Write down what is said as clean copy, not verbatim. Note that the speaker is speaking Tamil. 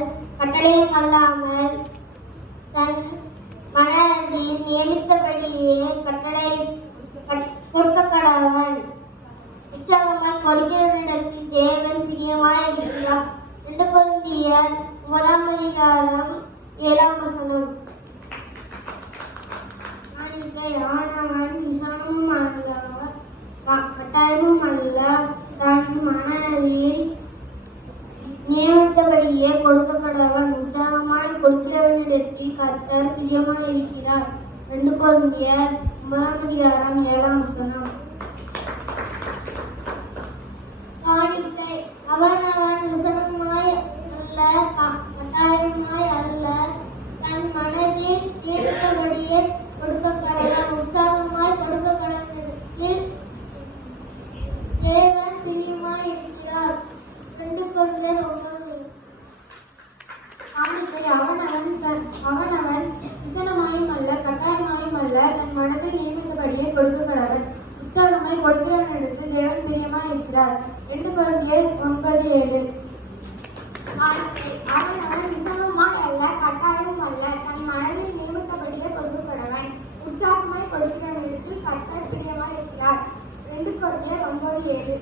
கொடுத்தல் கட்டளையும் அல்லாமல் தன் மனதில் நியமித்தபடியே கட்டளை கொடுக்கக்கடவன். உற்சாகமாய் கொடுக்கிறவனிடத்தில் தேவன் பிரியமாய் இருக்கிறார். 2 கொரிந்தியர் 9:7. ஆனவன் விசாலமும் அல்ல கட்டாயமும் அல்ல, தன் மனதில் நியமித்தபடியே கொடுக்கக்கடவன். உற்சாகமாய் கொடுக்கிறவனிடத்தில் கர்த்தர் பிரியமாய் இருக்கிறார். 2 கொரிந்தியர் 9:7. காணிக்கை அவனவன் விசாலமாய் அல்ல கட்டாயமாய் அல்ல, தன் மனதில் நியமித்தபடியே கொடுக்கக்கடவன். உற்சாகமாய் கொடுக்கக்கடவனிடத்தில் தேவன் பிரியமாய் இருக்கிறார். 2 கொரிந்தியர் 9. காணிக்கை அவனவன் விசனமாயும் அல்ல கட்டாயமாயும் அல்ல, தன் மனதில் நியமித்தபடியே கொடுக்கக்கடவன். உற்சாகமாய் கொடுக்கிறவனிடத்தில் தேவன் பிரியமாய் இருக்கிறார். 2 கொரிந்தியர் 9:7. அவனவன் விசாலமாய் அல்ல கட்டாயம் அல்ல, தன் மனதில் நியமித்தபடியே கொடுக்கக்கடவன். உற்சாகமாய் கொடுக்கிறவனிடத்தில் கர்த்தர் பிரியமாய் இருக்கிறார். 2 கொரிந்தியர் 9:7.